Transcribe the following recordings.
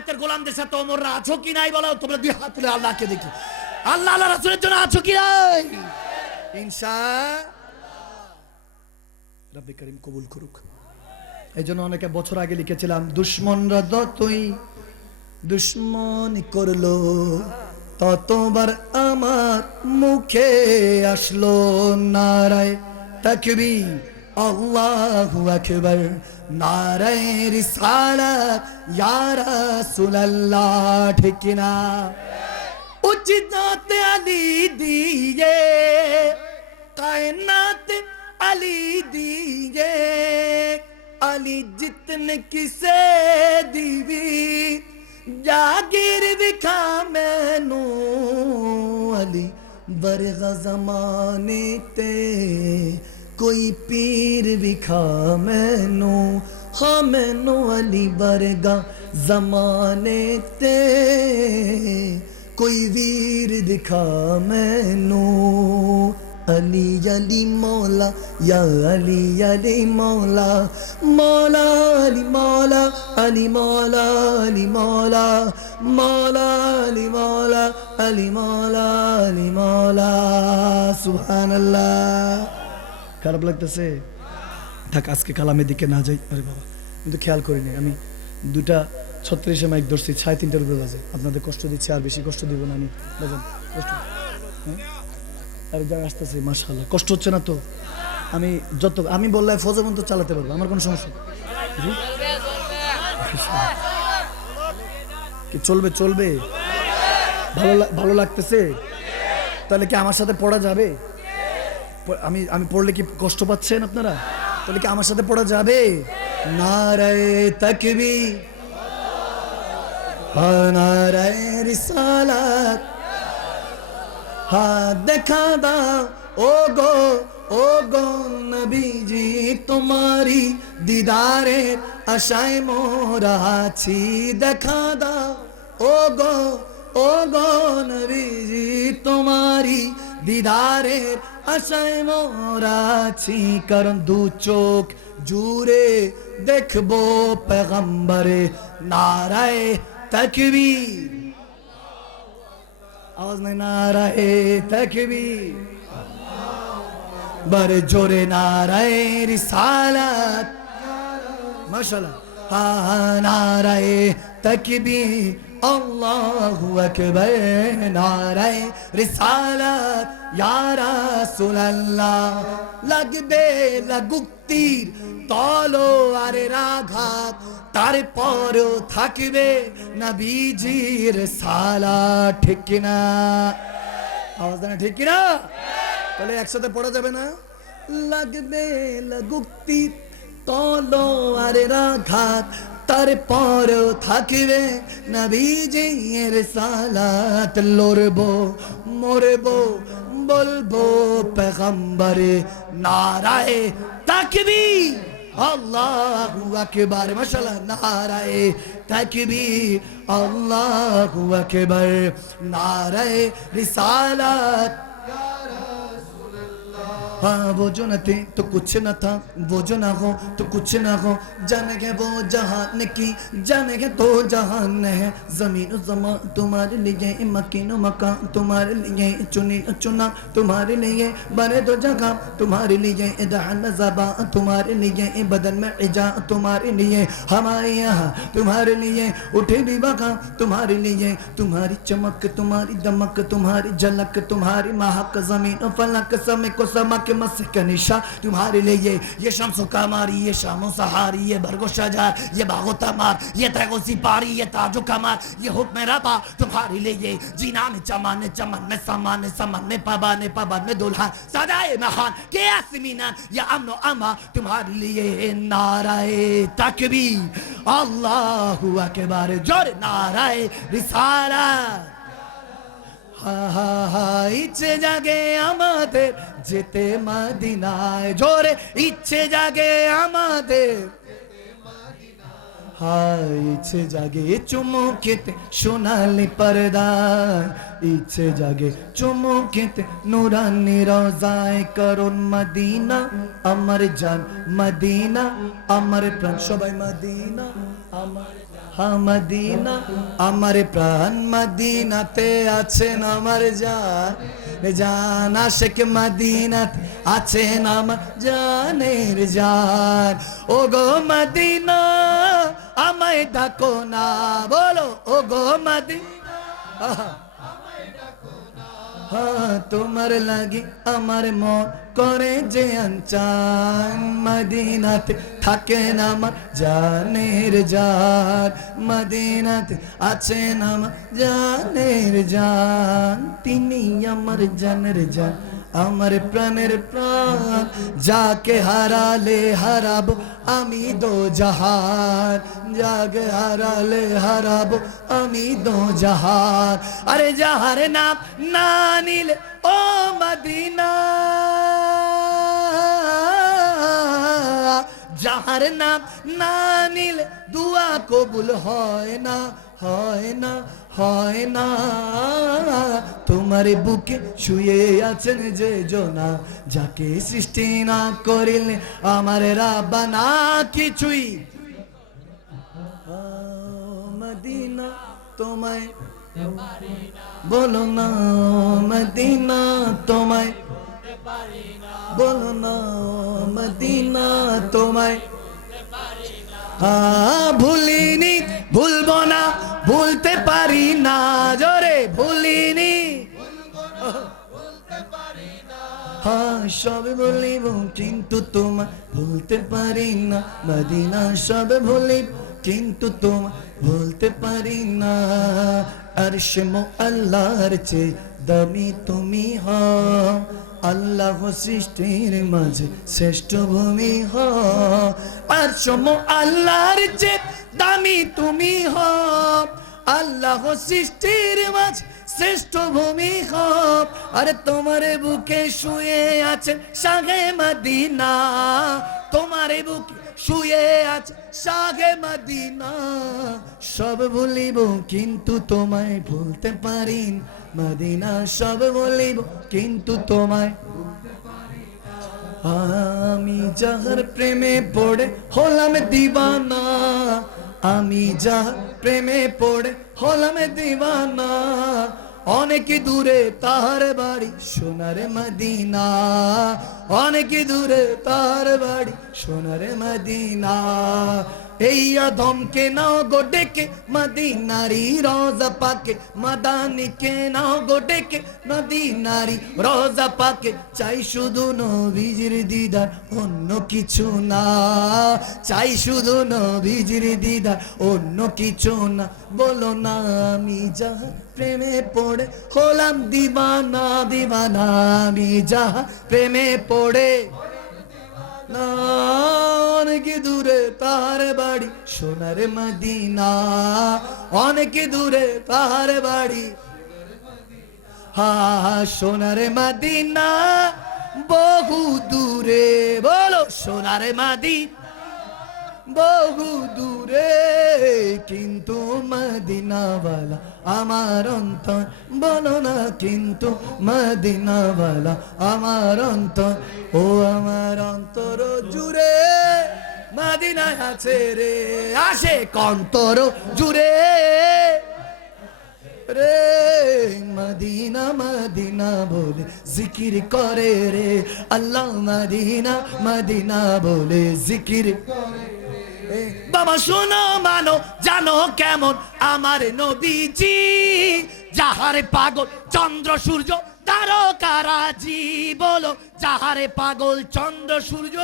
বেলায়েতের গোলামদের সাথে ওমররা আছো কি নাই বলো? তোমরা দুই হাত তুলে আল্লাহকে দেখি। আল্লাহ আল্লাহ রাসূলের জন্য আছো কি নাই? ইনশা রব্বি করিম কবুল করুক। এই জন্য অনেকে বছর আগে লিখেছিলাম, দুশ্মনরা যতই দুশ্মন করল, ততবার আমার মুখে আসলো নারায় তাকবি اللہ اکبر نعرہ رسالت یا رسول اللہ ٹھکنا اجدات علی دیئے قائنات علی دیئے علی جتن کسے دیوی جاگیر دکھا میں نو علی برغ زمانے تے کوئی پیر وکھا مینو ہاں مینو علی برگا زمانے تے۔ کوئی ویر دکھا مینو، علی علی مولا، یا علی علی مولا۔ مولا علی مولا علی مولا علی مولا۔ مولا علی مولا علی مولا علی مولا۔ سبحان اللہ۔ খারাপ লাগতেছে। থাক, আজকে কালামের দিকে না যাই। আরে বাবা, কিন্তু খেয়াল করিনি আমি দুটা ছত্রিশে মাইক ধরছি, সাড়ে তিনটার উপরে বাজে। আপনাদের কষ্ট দিচ্ছে, আর বেশি কষ্ট দিব না আমি। বুঝলেন কষ্ট হ্যাঁ? আর যা আসতেছে মাশাল্লাহ কষ্ট হচ্ছে না তো? আমি যত, আমি বললে ফজর পর্যন্ত চালাতে পারব, আমার কোনো সমস্যা। কি চলবে চলবে? ভালো ভালো লাগতেছে? তাহলে কি আমার সাথে পড়া যাবে? আমি আমি পড়লে কি কষ্ট পাচ্ছেন আপনারা? তাহলে কি আমার সাথে পড়া যাবে? নারায় তাকবি নারায় হাত দেখা দাও। ও গো ও গো নবীজি তোমারি দিদারে আশায় মোরা আছি। দেখা দাও। ও গো ও গো নবীজি তোমারি দিদারে আশায় মোরা আছি কারণ দু চোখ জুড়ে দেখব পেগম্বরে নারায় তকবীর আওয়াজ নাই নারায়ে তাকবীর বার জোরে নারায়ে রিসালাত মাশাআল্লাহ হা হা নারায়ে তাকবীর আল্লাহু আকবার নারায়ে রিসালাত ইয়া রাসূলুল্লাহ লাগবে লাগুক্তির তলোয়ারের আঘাত তারপরও থাকবে নবীজির সালা ঠিক কিনা আওয়াজ না ঠিক কিনা তাহলে একসাথে পড়া যাবে না লাগবে লাগুক্তি তলোয়ারের আঘাত তারপরও থাকবে নবীজির সালাত। লড়বো, মরবো, বলব পেগম্বরে নারায়ে তাকবীর। আল্লাহু আকবার, মাশাআল্লাহ, নারায়ে তাকবীর। আল্লাহু আকবার, নারায়ে রিসালাত। ہاں وہ جو نہ تھے تو کچھ نہ تھا وہ جو نہ ہو تو کچھ نہ ہو جانے گے وہ جہان کی جانے گے تو جہان ہے زمین و زمان تمہارے لیے مکین و مکان تمہارے لیے چنی چنا تمہارے لیے بنے دو جگہ تمہارے لیے دہن میں زباں تمہارے لیے بدن میں عجا تمہارے لیے ہماری یہاں تمہارے لیے اٹھے بھی بگا تمہارے لیے تمہاری چمک تمہاری دمک تمہاری جھلک تمہاری مہک زمین و فلک سمک و سمک کے مسح کا نشہ تمہارے لیے یہ یہ شمس و کماری یہ شام و سہاری یہ بھرگو و شجار یہ باغو تمار یہ تیغو سی پاری یہ تاج و کمار یہ حکم ربا تمہارے لیے یہ جینا میں چمانے چمن میں سامان سمن میں پبان پبان میں دلہا سدائے مہان کے آسمینان یہ امن و اما تمہارے لیے نعرہ تکبی اللہ اکبر جور نعرہ رسالہ ہاں ہاں ہاں اچھے جگہ امتر যেতে মাদিনায়, জোরে ইচ্ছে জাগে আমাদের। হায়, ইচ্ছে জাগে চুমু খেতে সোনালি পর্দায়। ইচ্ছে জাগে চুমু খেতে নুরানি রোজায় করুন মদিনা, আমার জান মদিনা, আমার প্রাণ, সবাই মদিনা, আমার মদিনা, আমার প্রাণ মদিনাতে আছেন আমার জান। জান আশেক মদিনাত আছে নাম জানের জান। ও গো মদিনা, আমায় ডাকো না, বলো ও গো মদিনা হ্যাঁ তোমার লাগি আমার মন করে যে আঞ্চান মদিনাতে থাকে আমার জানের জান। মদিনাতে আছে আমার জানের জান। তিনি আমার জানের জান। আমার প্রাণের প্রাণ যাকে হারালে হারাব, আমি দো জাহার যাকে হারালে হারাব, আমি দো জাহার আরে যাহার নাম না নিলে ও মদিনা। যাহার নাম না নিলে দুয়া কবুল হয় না হয় না হয় না। তোমার বুকে শুয়ে আছেন যে জনা যাকে সৃষ্টি না করিলে আমার রাবানা কিছুই। আহ, মদিনা তোমায় বলো না মদিনা তোমায় না হ্যাঁ ভুলিনি, ভুলবো না, ভুলতে পারি না, জোরে ভুলিনি। হ্যাঁ সব বলিব কিন্তু তোমার ভুলতে পারি না। মদিনা সব বলিব কিন্তু তোমার ভুলতে পারি না। আর সে আল্লাহর চেয়ে দামি তুমি হ আল্লাহ সৃষ্টির মাঝে শ্রেষ্ঠ ভূমি হ। আর আল্লাহর চেয়ে দামি তুমি হ। আল্লাহ সৃষ্টির মাঝে শ্রেষ্ঠ ভূমি হব আরে তোমার বুকে শুয়ে আছে সাগে মদিনা। তোমার বুকে শুয়ে আছে সাগে মদিনা। সব ভুলিব, কিন্তু তোমায় ভুলতে পারি না। মদিনা সব বলিব, কিন্তু তোমায় আমি যাহার প্রেমে পড়ে হলাম দিবানা। আমি যাহার প্রেমে পড়ে হলাম দিবানা। অনেক দূরে তাহার বাড়ি সোনার মদিনা। অনেক দূরে তাহার বাড়ি সোনার মদিনা। এই ধমকে নাও গো ডেকে, মদিনারি রোজা পাকে মাদানিকে নাও গো ডেকে, মদিনারি রোজা পাকে। চাই শুধু নবীজির দিদার, অন্য কিছু না। চাই শুধু নবীজির দিদার, অন্য কিছু না। বলো না, আমি যা প্রেমে পড়ে, হলাম দিবানা দিবানা, আমি যাহা প্রেমে পড়ে। না অনেক দূরে তার বাড়ি? সোনার মদিনা। অনেক দূরে পাহাড়ে বাড়ি? হা সোনার মদিনা। বহু দূরে, বলো, সোনার মাদি বহু দূরে। কিন্তু মদিনাওয়ালা আমার অন্তর বলো না কিন্তু মদিনাওয়ালা আমার অন্তর। ও আমার অন্তর জুড়ে মদিনায় আছে রে আসে কন্তর জুড়ে। রে মদিনা মদিনা বলে জিকির করে রে। আল্লাহ মদিনা মদিনা বলে জিকির এ, বাবা শোনো মানো জানো কেমন? আমার নবীজি যাহারে পাগল চন্দ্র সূর্য তারকারাজি বলো যাহারে পাগল চন্দ্র সূর্য।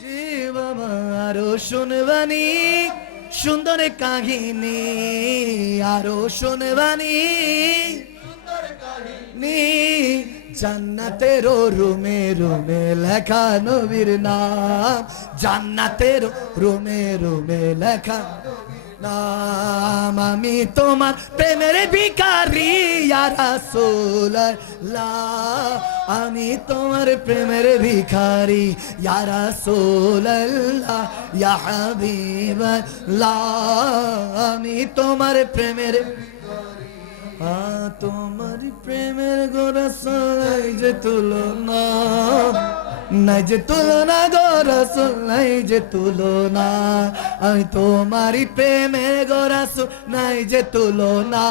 জি বাবা আরও শুনবানি সুন্দর কাহিনী আরও শুনবানি। নি জান্নাতের রুমে রুমে লেখা নবীর নাম। জান্নাতের রুমে রুমে লেখা নাম। আমি তোমার প্রেমের ভিকারি রাসূলুল্লাহ। আমি তোমার প্রেমের ভিখারি রাসূলুল্লাহ, ইয়া হাবিবাল্লাহ। আমি তোমার প্রেমের তোমার প্রেমের গোরা সরাই যে তুলনা, নাই যে তুলনা গো রসুল নাই যে তুলনা। আমি তোমারই প্রেমে গো নাই যে তুলনা,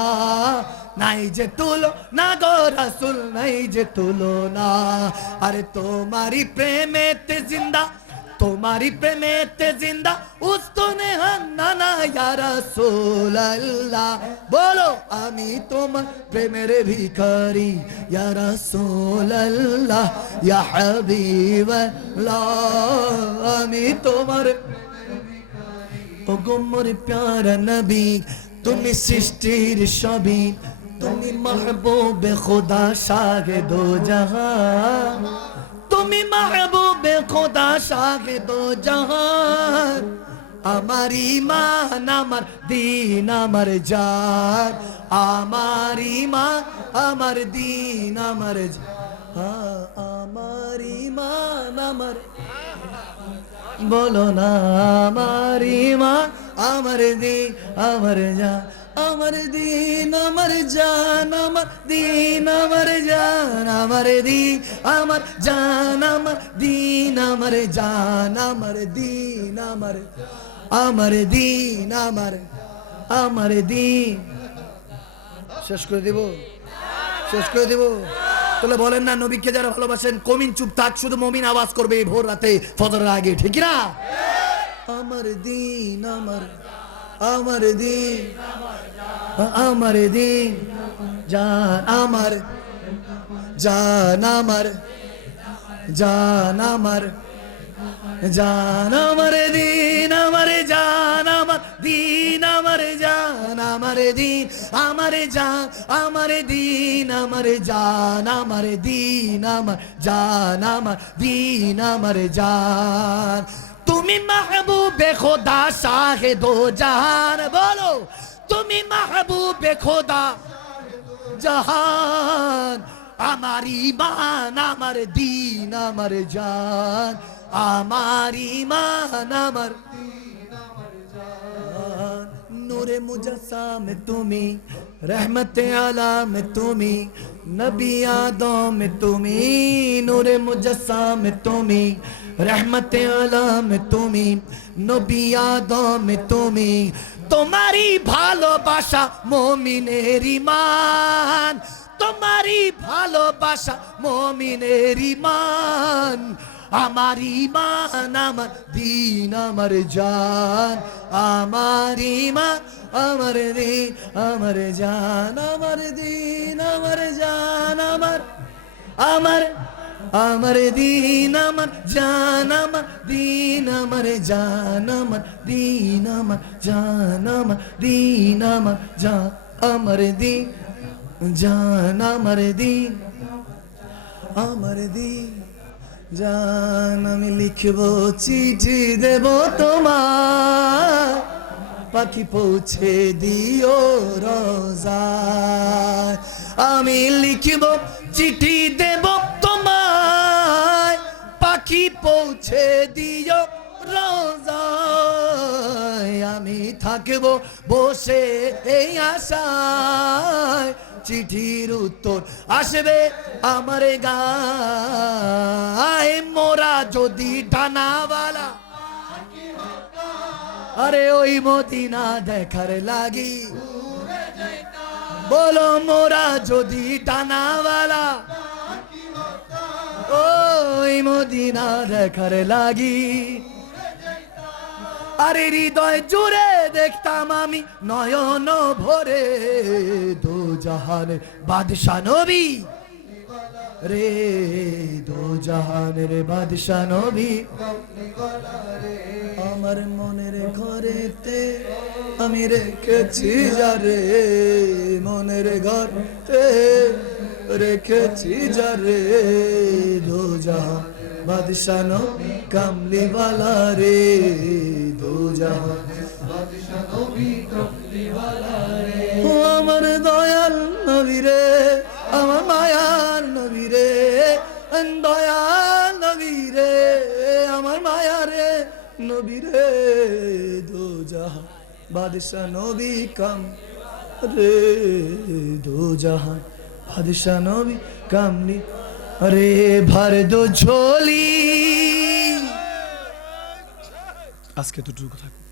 নাই যে তুলো না গো রসুল নাই যে তুলনা। আরে তোমারই প্রেমেতে জিন্দা তোমারই প্রেমেতে জিন্দা উস্তনে হান্না ইয়া রাসূলুল্লাহ। বলো, আমি তোমার প্রেমের ভিখারি, ইয়া রাসূলুল্লাহ, ইয়া হাবিবাল্লাহ। আমি তোমার ও গোমর প্যারা নবী, তুমি সৃষ্টির সবই, তুমি মাহবুবে খোদা শাহে দো জাহান তুমি মাহবুবে খোদা দো জাহান আমার ইমান আমার দিন, আমার জান আমার ইমান আমার দিন, আমার আমার ইমান আমার বলো না আমার ইমান আমার দিন, আমার জান আমার দিন আমার জান আমার দিন আমার জান আমার দিন আমার জান আমার দিন আমার জান আমার দিন আমার আমার দিন আমার আমার দিন। শেষ করে দিব? শেষ করে দিব? তাহলে বলেন না নবীকে যারা ভালোবাসেন কমিন চুপ থাক শুধু মমিন আওয়াজ করবে এই ভোর রাতে ফজরের আগে ঠিক না? আমার দিন আমার আমার দিন আমার দিন, জান আমার জান আমার জান আমার জান আমার দিন, আমার জান আমার দিন, আমার জান আমার দিন, আমার জান আমার দিন, আমার জান আমার দিন, আমার জান আমার দিন, আমার জান। তুমি মাহবুবে খোদা শাহে দো জাহান, বলো। তুমি মাহবুবে খোদা জাহান আমার ইমান আমার দিন আমার জান আমার ইমান আমার নূরে মুজাসাম তুমি রহমতে আলাম তুমি নবী আদম তুমি নূরে মুজাসাম তুমি রহমতে আলাম তুমি নবী আদম তুমি তোমারই ভালোবাসা মমিনের ইমান তোমারই ভালোবাসা মমিনের ইমান আমার ইমান আমার দিন, আমার জান। আমার ইমান আমার দিন, আমার জান। আমার দিন, আমার জান, আমার আমার আমার দিন, আমার জান, আমার দিন, আমার জান, আমার দিন, আমার জান, আমার দিন, আমার জান, আমার দিন, জান, আমার দিন আমার দিন, জান, আমি লিখব, চিঠি দেব তোমার, পাখি পৌঁছে দিও রোজায়। আমি লিখব, চিঠি দেব পাখি পৌঁছে দিও, রোজায় আমি থাকব বসে এই আশায়। চিঠির উত্তর আসবে আমার গায়ে, মোরা যদি টানাওয়ালা আরে ওই মদিনা দেখার লাগি। বলো, মোরা যদি টানাওয়ালা ওই মদিনা দেখার লাগি। আরে হৃদয় জুড়ে দেখতাম আমি নয়ন ভরে দো জাহানে বাদশা নবী। রে দো জাহানের বাদশা নবী। আমার মনের ঘরেতে আমি রেখেছি যারে মনের ঘরতে। রেখেছি যারে দো জাহান বাদশা নবী কামলিওয়ালা রে দো ও আমার দয়াল নবী রে, আমার মায়ার নবী রে, দয়াল নবী রে, আমার মায়া রে নবী রে জাহান বাদশা নবী কাম রে দো হাদিসা নবী কামলি আরে ভারদ ঝোলি। আজকে দুটুকু থাকুক